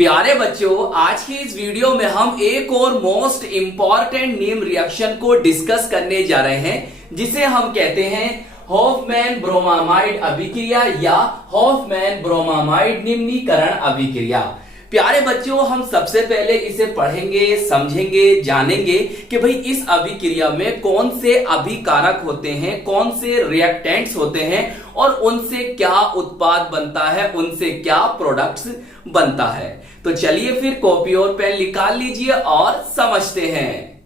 प्यारे बच्चों, आज की इस वीडियो में हम एक और मोस्ट इंपॉर्टेंट नेम रिएक्शन को डिस्कस करने जा रहे हैं, जिसे हम कहते हैं हॉफमैन ब्रोमामाइड अभिक्रिया या हॉफमैन ब्रोमामाइड निम्नीकरण अभिक्रिया। प्यारे बच्चों, हम सबसे पहले इसे पढ़ेंगे, समझेंगे, जानेंगे कि भाई इस अभिक्रिया में कौन से अभिकारक होते हैं, कौन से रिएक्टेंट्स होते हैं और उनसे क्या उत्पाद बनता है, उनसे क्या प्रोडक्ट्स बनता है। तो चलिए फिर कॉपी और पेन निकाल लीजिए और समझते हैं।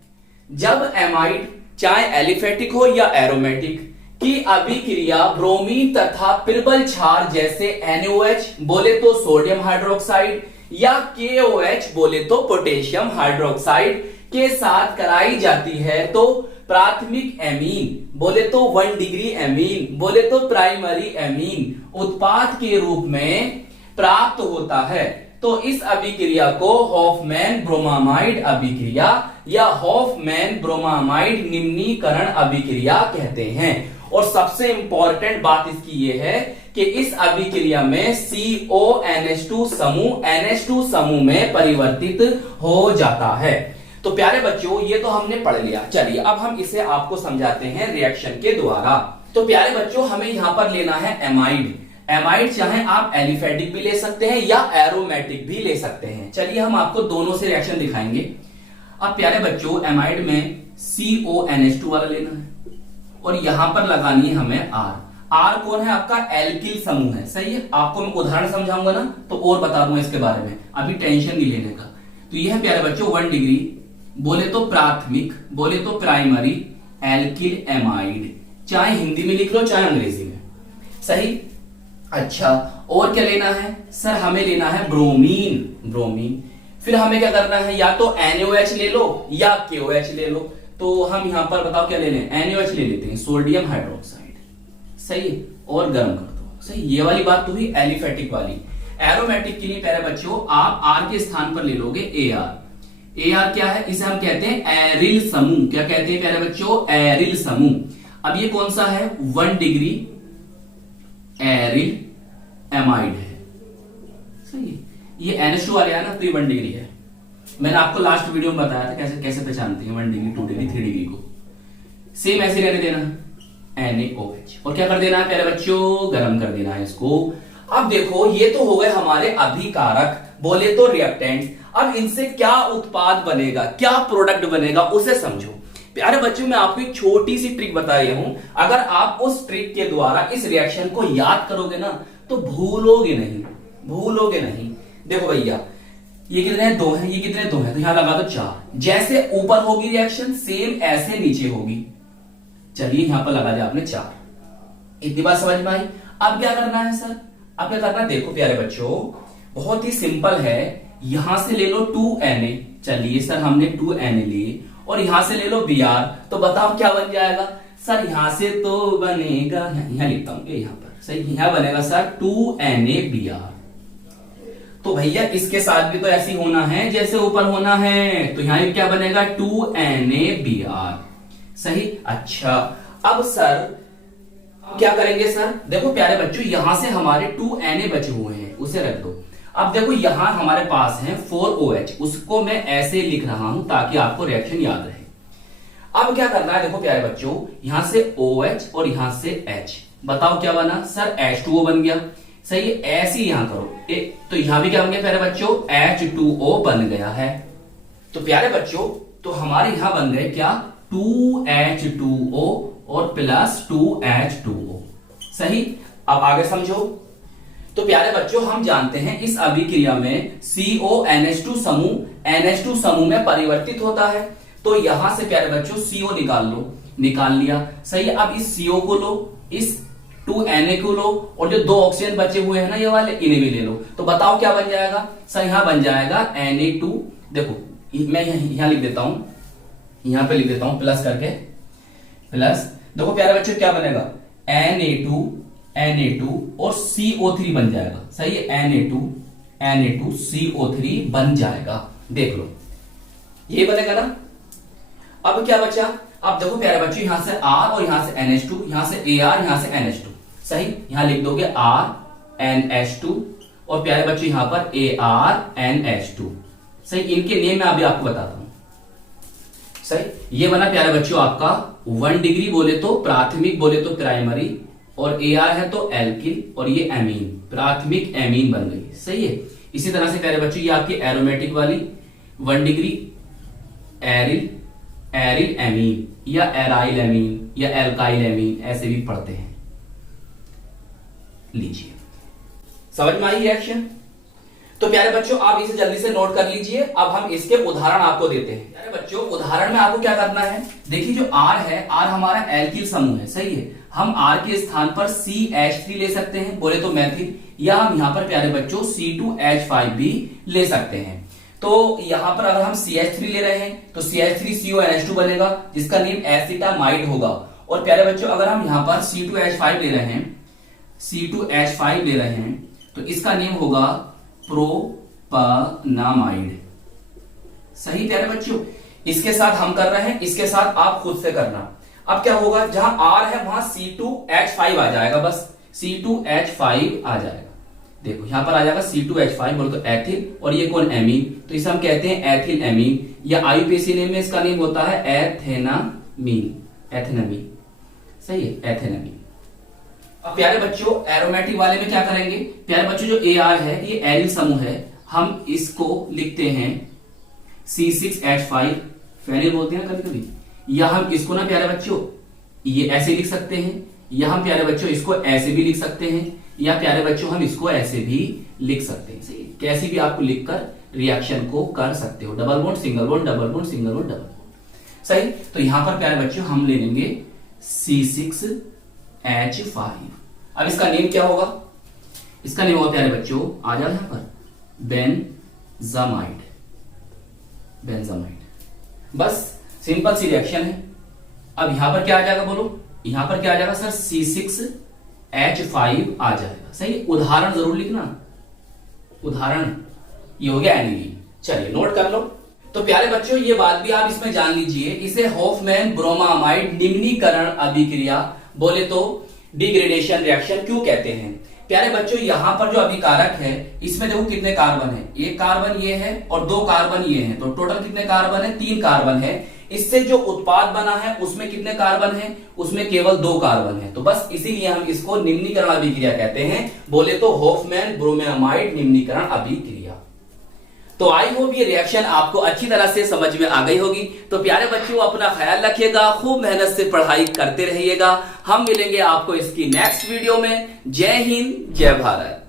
जब एमाइड चाहे एलिफेटिक हो या एरोमेटिक की अभिक्रिया ब्रोमीन तथा प्रबल क्षार जैसे NaOH बोले तो सोडियम हाइड्रोक्साइड या KOH बोले तो पोटेशियम हाइड्रोक्साइड के साथ कराई जाती है तो प्राथमिक एमीन बोले तो 1 डिग्री एमीन बोले तो प्राइमरी एमीन उत्पाद के रूप में प्राप्त होता है। तो इस अभिक्रिया को हॉफमैन ब्रोमामाइड अभिक्रिया या हॉफमैन ब्रोमामाइड निम्नीकरण अभिक्रिया कहते हैं। और सबसे इंपॉर्टेंट बात इसकी यह है कि इस अभिक्रिया में CONH2 समूह NH2 समूह में परिवर्तित हो जाता है। तो प्यारे बच्चों, ये तो हमने पढ़ लिया। चलिए अब हम इसे आपको समझाते हैं रिएक्शन के द्वारा। तो प्यारे बच्चों, हमें यहां पर लेना है एमाइड। एमाइड चाहे आप एलिफेटिक भी ले सकते हैं या एरोमेटिक भी ले सकते हैं। चलिए हम आपको दोनों से रिएक्शन दिखाएंगे। अब प्यारे बच्चों, एमाइड में CONH2 वाला लेना है और यहां पर लगानी है हमें R कौन है? आपका एल्किल समूह है। सही है, आपको मैं उदाहरण समझाऊंगा ना तो और बता दूंगा इसके बारे में, अभी टेंशन नहीं लेने का। तो यह है प्यारे बच्चों 1 डिग्री बोले तो प्राथमिक बोले तो प्राइमरी एल्किल एमाइड, चाहे हिंदी में लिख लो चाहे अंग्रेजी में। सही। अच्छा, और क्या लेना है सर? हमें लेना है ब्रोमीन। फिर हमें क्या करना है? या तो NaOH ले लो या KOH ले लो। तो हम यहां पर बताओ क्या ले लें? NaOH ले लेते हैं, सोडियम हाइड्रोक्साइड। सही, और गर्म कर दो। सही, ये वाली बात तो हुई एलिफेटिक वाली। एरोमेटिक के लिए प्यारे बच्चों आप R के स्थान पर ले लोगे AR क्या है? इसे हम कहते हैं एरिल समूह। क्या कहते हैं प्यारे बच्चों? एरिल समूह। अब ये कौन सा है? 1 डिग्री एरिल एमाइड है। सही, ये NH2 वाले है ना, तो ये 1 डिग्री है। मैंने आपको लास्ट वीडियो में बताया था कैसे कैसे पहचानते हैं 1 डिग्री, 2 डिग्री, 3 डिग्री को। सेम ऐसे रहने देना NaOH और क्या कर देना है प्यारे बच्चों? गर्म कर देना है इसको। अब देखो, ये तो हो गए हमारे अभिकारक बोले तो रिएक्टेंट। अब इनसे क्या उत्पाद बनेगा, क्या प्रोडक्ट बनेगा, उसे समझो। प्यारे बच्चों, मैं आपको एक छोटी सी ट्रिक बताई हूं। अगर आप उस ट्रिक के द्वारा इस रिएक्शन को याद करोगे ना तो भूलोगे नहीं। देखो भैया, ये कितने 2 हैं, ये कितने 2 हैं, तो यहां लगा दो 4। जैसे ऊपर होगी रिएक्शन सेम ऐसे नीचे होगी। चलिए यहां पर लगा दिया आपने 4। इतनी बात समझ में आई। अब क्या करना है सर? अब क्या करना है? देखो प्यारे बच्चों, बहुत ही सिंपल है। यहां से ले लो 2Na। चलिए सर, हमने 2Na लिए और यहां से ले लो Br। तो बताओ क्या बन जाएगा सर? यहां से तो बनेगा, यहां लिखता हूं यहां पर। सही, यहां बनेगा सर 2NaBr। तो भैया इसके साथ भी तो ऐसी होना है जैसे ऊपर होना है, तो यहां क्या बनेगा? 2NaBr। सही। अच्छा, अब सर क्या करेंगे सर? देखो प्यारे बच्चों, यहां से हमारे 2Na बचे हुए हैं, उसे रख दो। अब देखो यहां हमारे पास है 4OH, उसको मैं ऐसे लिख रहा हूं ताकि आपको रिएक्शन याद रहे। अब क्या करना है? देखो प्यारे बच्चों, यहां से OH और यहां से H। बताओ क्या बना सर? H2O बन गया। सही, ऐसे ही यहां करो। तो यहां भी क्या बन गया प्यारे बच्चों? H2O बन गया है। तो प्यारे बच्चों, तो हमारे यहां बन गए क्या? 2H2O और प्लस 2H2O। सही। अब आगे समझो। तो प्यारे बच्चों, हम जानते हैं इस अभिक्रिया में CONH2 समूह NH2 समूह में परिवर्तित होता है। तो यहां से प्यारे बच्चों CO निकाल लो। निकाल लिया। सही। अब इस CO को लो, इस 2Na को लो और जो 2 ऑक्सीजन बचे हुए हैं ना ये वाले, इन्हें भी ले लो। तो बताओ क्या बन जाएगा सर? यहां बन जाएगा Na2। देखो मैं यहां लिख देता हूं, यहां पे लिख देता हूं प्लस करके, प्लस। देखो प्यारे बच्चों क्या बनेगा? Na2 और CO3 बन जाएगा। सही है, Na2 CO3 बन जाएगा। देख लो ये बनेगा ना। अब क्या बचा? अब देखो प्यारे बच्चों, यहां से R और यहां से NH2, यहां से AR, यहां से NH2। सही, यहां लिख दोगे R NH2 और प्यारे बच्चों यहां पर ArNH2। सही, इनके नेम मैं अभी आपको बताता हूं। सही, ये बना प्यारे बच्चों आपका 1 डिग्री बोले तो प्राथमिक, बोले तो प्राइमरी, और AR है तो एल्किल, और ये एमीन, प्राथमिक एमीन बन गई। सही है। इसी तरह से प्यारे बच्चों ये आपकी एरोमेटिक वाली 1 डिग्री एरिल, एरिल एमीन या एराइल एमीन या एल्काइल एमीन, ऐसे भी पढ़ते हैं। लीजिए, समझ में आई रिएक्शन? तो प्यारे बच्चों आप इसे जल्दी से नोट कर लीजिए। अब हम इसके उदाहरण आपको देते हैं। प्यारे बच्चों उदाहरण में आपको क्या करना है, देखिए जो R है, R हमारा एल्किल समूह है। सही है, हम R के स्थान पर CH3 ले सकते हैं, बोले तो मैथिल, या हम यहां पर प्यारे बच्चों C2H5 भी ले सकते हैं। तो यहां पर अगर हम CH3 ले रहे हैं तो CH3CONH2 बनेगा, जिसका नेम एसिटामाइड होगा। और प्यारे बच्चों अगर हम यहां पर C2H5 ले रहे हैं, C2H5 ले रहे हैं, तो इसका नेम होगा प्रोपनामाइड। सही प्यारे बच्चों, इसके साथ हम कर रहे हैं, इसके साथ आप खुद से करना। अब क्या होगा, जहां R है वहां C2H5 आ जाएगा, बस C2H5 आ जाएगा। देखो यहां पर आ जाएगा C2H5 बोल तो एथिल, और ये कौन, एमीन, तो इसे हम कहते हैं एथिल एमीन, या IUPAC नेम में इसका नेम होता है एथेनामीन, एथेनामीन। सही है, एथेनामीन। अब प्यारे बच्चों एरोमेटिक वाले में क्या करेंगे, प्यारे बच्चों जो AR है ये एरिल समूह है, हम इसको लिखते हैं C6H5, फेनिल बोलते हैं कभी कभी, या हम इसको ना प्यारे बच्चों ये ऐसे लिख सकते हैं, या हम प्यारे बच्चों इसको ऐसे भी लिख सकते हैं, या प्यारे बच्चों हम इसको ऐसे भी लिख सकते हैं। सही, कैसी भी आपको लिखकर रिएक्शन को कर सकते हो, double bond single bond, double bond single bond, double bond. सही, तो यहां पर प्यारे बच्चों हम ले लेंगे C6H5। अब इसका नेम क्या होगा, इसका नेम होगा प्यारे बच्चों, आ जाओ यहां पर, बेंजामाइड, बेंजामाइड। बस सिंपल सी रिएक्शन है। अब यहां पर क्या आ जाएगा बोलो, यहां पर क्या आ जाएगा सर, C6H5 आ जाएगा। सही, उदाहरण जरूर लिखना, उदाहरण ये हो गया एनिलीन। चलिए नोट कर लो। तो प्यारे बच्चों ये बात भी आप इसमें जान लीजिए, इसे हॉफमैन ब्रोमामाइड निम्नीकरण अभिक्रिया बोले तो डिग्रेडेशन रिएक्शन क्यों कहते हैं। प्यारे बच्चों यहां पर जो अभिकारक है इसमें देखो कितने कार्बन है, एक कार्बन ये है और 2 कार्बन ये है, तो टोटल कितने कार्बन है, 3 कार्बन है। इससे जो उत्पाद बना है उसमें कितने कार्बन है, उसमें केवल 2 कार्बन है। तो बस इसीलिए हम इसको निम्नीकरण अभिक्रिया कहते हैं, बोले तो हॉफमैन ब्रोमामाइड निम्नीकरण अभिक्रिया। तो आई होप ये रिएक्शन आपको अच्छी तरह से समझ में आ गई होगी। तो प्यारे बच्चों अपना ख्याल रखिएगा, खूब मेहनत से पढ़ाई करते रहिएगा। हम मिलेंगे आपको इसकी नेक्स्ट वीडियो में। जय हिंद, जय भारत।